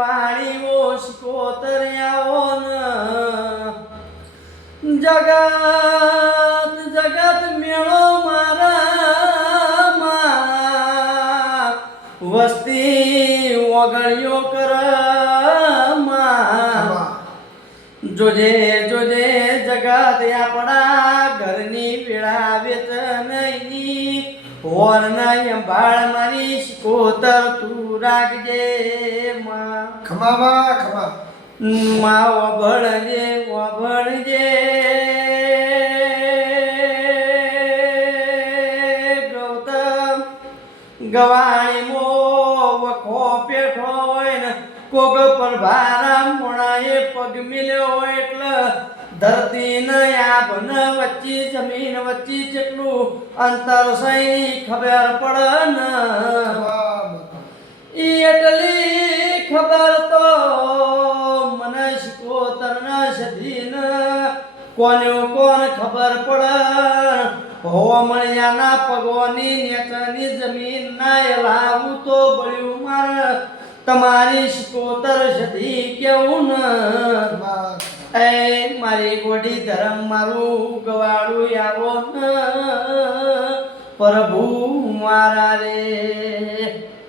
ગવાણીઓ શિકોતર્યાઓ જગત જગત મેળો મારા વસ્તી ઓગળ્યો કરમાં જોજે જોજે જગત આપણા ઘરની પીડા વેતનની હોરના સંભાળ મારી શિકોતર તું રાખજે માં ખમા ખમા માં ઓભળજે ઓભળજે ગૌતમ ગવાણીમો વખો પેઠો હોય ને કોગ પર ભારા મોણાએ પગ મિલ્યો હોય એટલે ધરતી ન આભન વચ્ચે જમીન વચ્ચે જેટલું અંતર સહી ખબર પડે ને એટલી ખબર તો મને શિકોતર ન સધીન કોને કોણ ખબર પડે હોમણિયાના પગોની નેચરની જમીન ના લાવું તો બળ્યું મારે તમારી શિકોતર સધી કેવું ન એ મારી ગોડી ધરમ મારું ગવાડું આવો ન પ્રભુ મારા રે